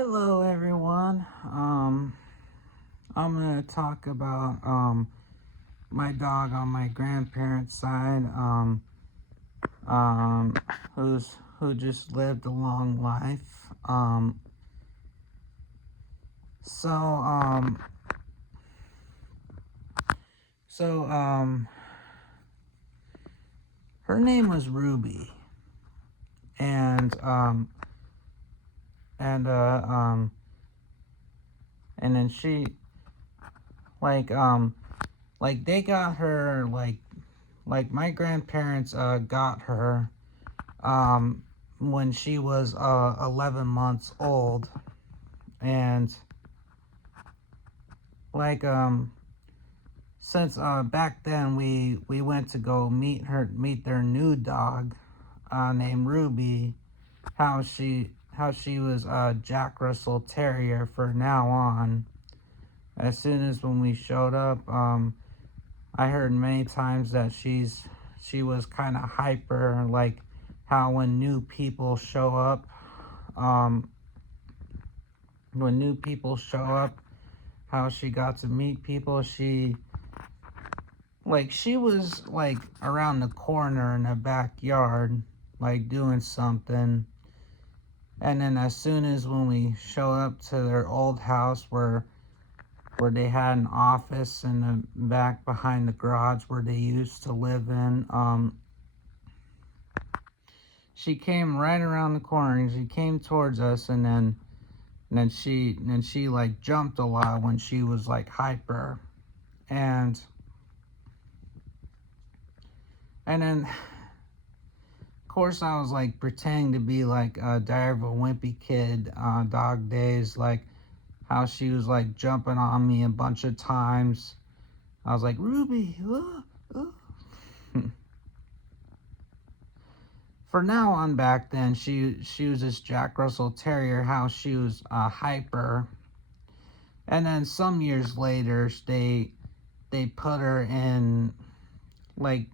Hello everyone. I'm gonna talk about my dog on my grandparents' side, um, who just lived a long life. So um, so her name was Ruby, and and uh um and then she like they got her like my grandparents got her when she was 11 months old, and like since back then we went to go meet their new dog named Ruby. How she was a Jack Russell Terrier for now on. As soon as when we showed up, I heard many times that she was kind of hyper, like how um, when new people show up, how she got to meet people. She was like around the corner in the backyard, like doing something. And then as soon as when we show up to their old house where they had an office in the back behind the garage where they used to live in, she came right around the corner and she came towards us, and then she like jumped a lot when she was like hyper. And then of course I was like pretending to be like a Diary of a Wimpy Kid dog days, like how she was like jumping on me a bunch of times. I was like, Ruby, oh. For now on, back then she was this Jack Russell Terrier, how she was hyper. And then some years later they put her in, like,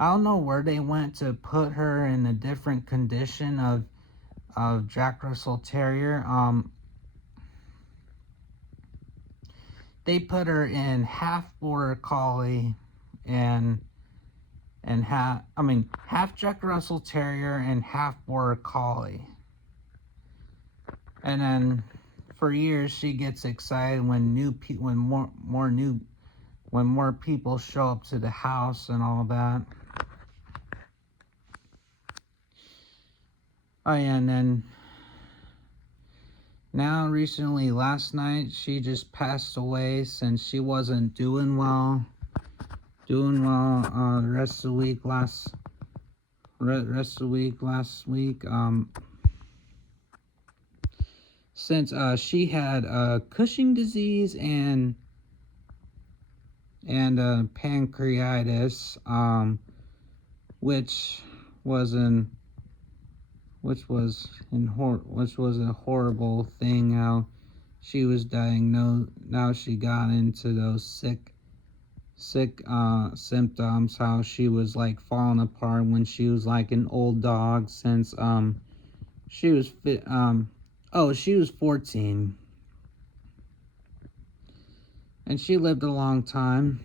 I don't know where they went to put her in a different condition of Jack Russell Terrier. They put her in half Border Collie and half Jack Russell Terrier and half Border Collie. And then for years she gets excited when more people show up to the house and all that. Oh yeah, and then now recently last night she just passed away since she wasn't doing well. The rest of the week last week. Since she had Cushing disease and pancreatitis, which was an which was a horrible thing. How she was diagnosed. Now she got into those sick symptoms. How she was like falling apart when she was like an old dog. Since she was fit. She was 14, and she lived a long time.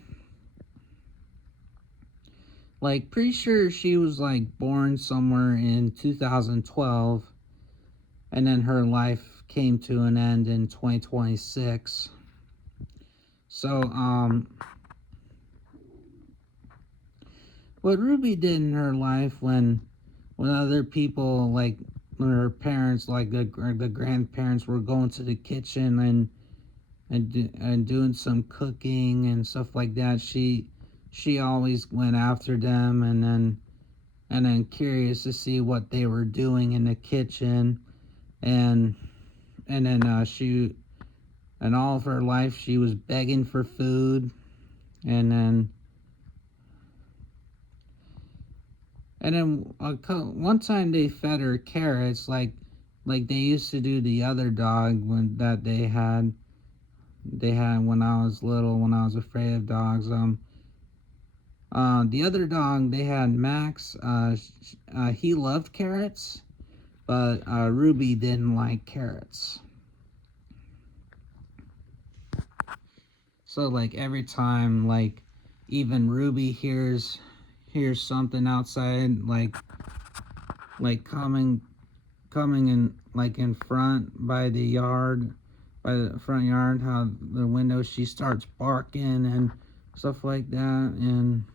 Like, pretty sure she was like born somewhere in 2012, and then her life came to an end in 2026. So what Ruby did in her life when other people, like when her parents, like the grandparents, were going to the kitchen and doing some cooking and stuff like that, she always went after them, and then curious to see what they were doing in the kitchen. And and then she and all of her life she was begging for food. And then and then one time they fed her carrots, like they used to do the other dog when that they had when I was little, when I was afraid of dogs. The other dog they had, Max, he loved carrots, but Ruby didn't like carrots. So like every time, like even Ruby hears something outside, like coming in, like in front by the yard, by the front yard, how the window, she starts barking and stuff like that.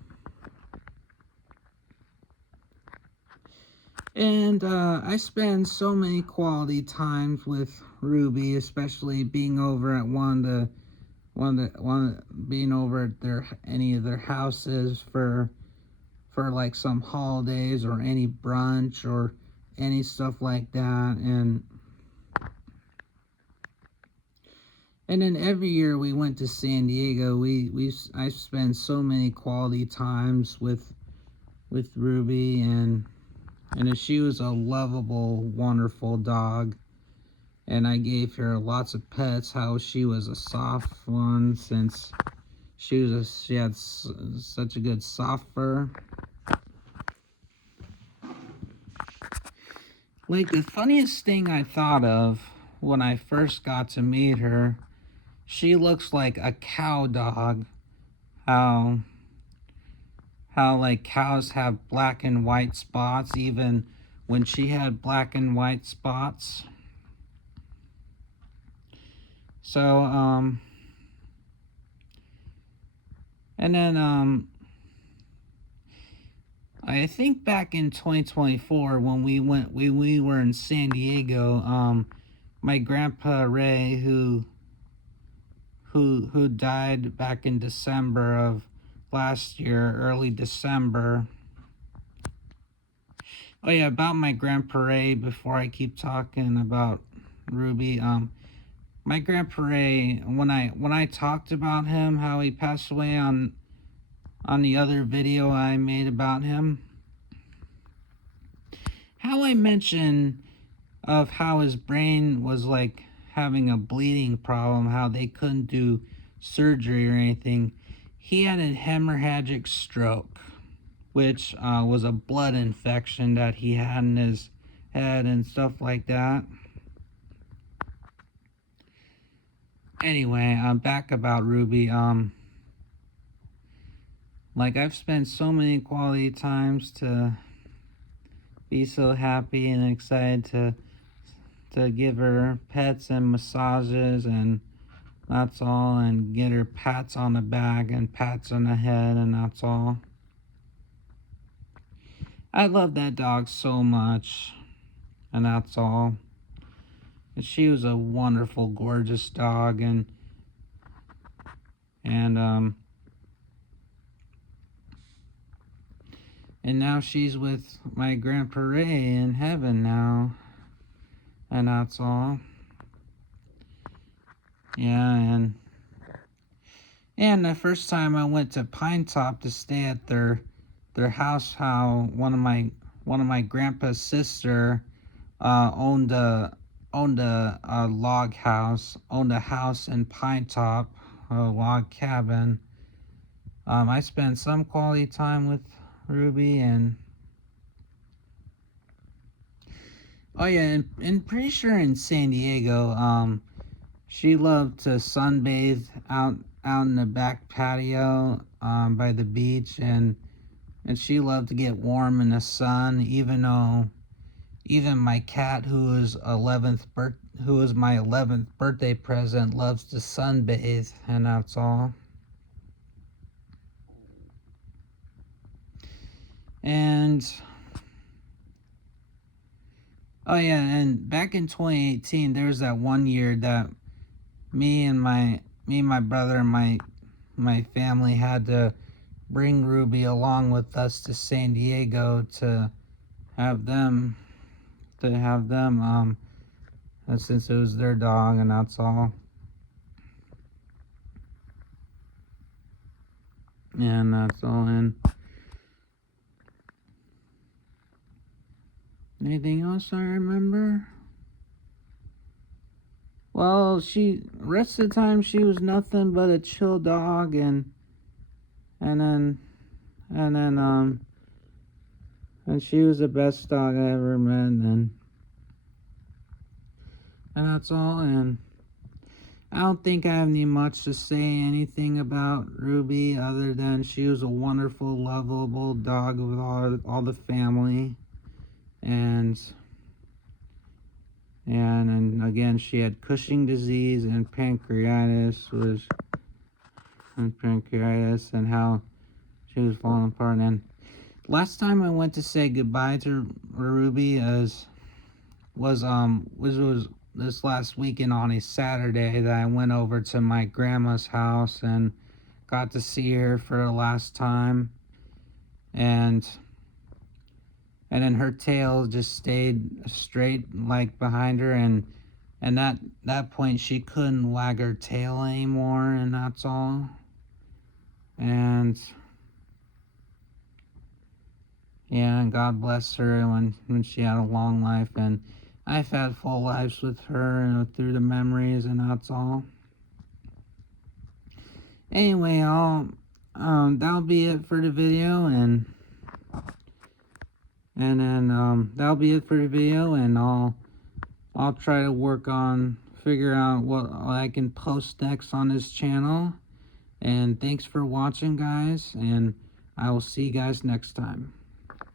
And I spend so many quality times with Ruby, especially being over at being over at any of their houses for like some holidays or any brunch or any stuff like that. And then every year we went to San Diego. I spent so many quality times with Ruby, and she was a lovable, wonderful dog. And I gave her lots of pets. How she was a soft one, since she had such a good soft fur. Like the funniest thing I thought of when I first got to meet her, she looks like a cow dog. How like cows have black and white spots, even when she had black and white spots. So and then I think back in 2024 when we were in San Diego, my grandpa Ray, who died back in December of last year, early December. Oh yeah, about my grandpa Ray, before I keep talking about Ruby, my grandpa Ray, when I talked about him, how he passed away on the other video I made about him, how I mentioned of how his brain was like having a bleeding problem, how they couldn't do surgery or anything. He had a hemorrhagic stroke, which was a blood infection that he had in his head and stuff like that. Anyway, back about Ruby. Like I've spent so many quality times to be so happy and excited to give her pets and massages, and that's all, and get her pats on the back and pats on the head, and that's all. I love that dog so much, and that's all. And she was a wonderful, gorgeous dog, and now she's with my Grandpa Ray in heaven now, and that's all. Yeah, and the first time I went to Pine Top to stay at their house, how one of my grandpa's sister owned a log house, owned a house in Pine Top, a log cabin. I spent some quality time with Ruby, and oh yeah, and pretty sure in San Diego, she loved to sunbathe out in the back patio by the beach, and she loved to get warm in the sun, even though even my cat, who was my 11th birthday present, loves to sunbathe, and that's all. And oh yeah, and back in 2018, there was that one year that me and my brother and my family had to bring Ruby along with us to San Diego to have them since it was their dog, and that's all. And that's all. And anything else I remember? Well, rest of the time she was nothing but a chill dog, and then and she was the best dog I ever met, and that's all. And I don't think I have any much to say anything about Ruby other than she was a wonderful, lovable dog with all the family, and and again she had Cushing disease and pancreatitis and how she was falling apart. And last time I went to say goodbye to Ruby was this last weekend on a Saturday that I went over to my grandma's house and got to see her for the last time, and then her tail just stayed straight like behind her, and that point she couldn't wag her tail anymore, and that's all. And yeah, and God bless her when she had a long life, and I've had full lives with her and through the memories, and that's all. Anyway, that'll be it for the video, and then that'll be it for the video, and I'll try to work on figure out what I can post next on this channel. And thanks for watching, guys, and I will see you guys next time.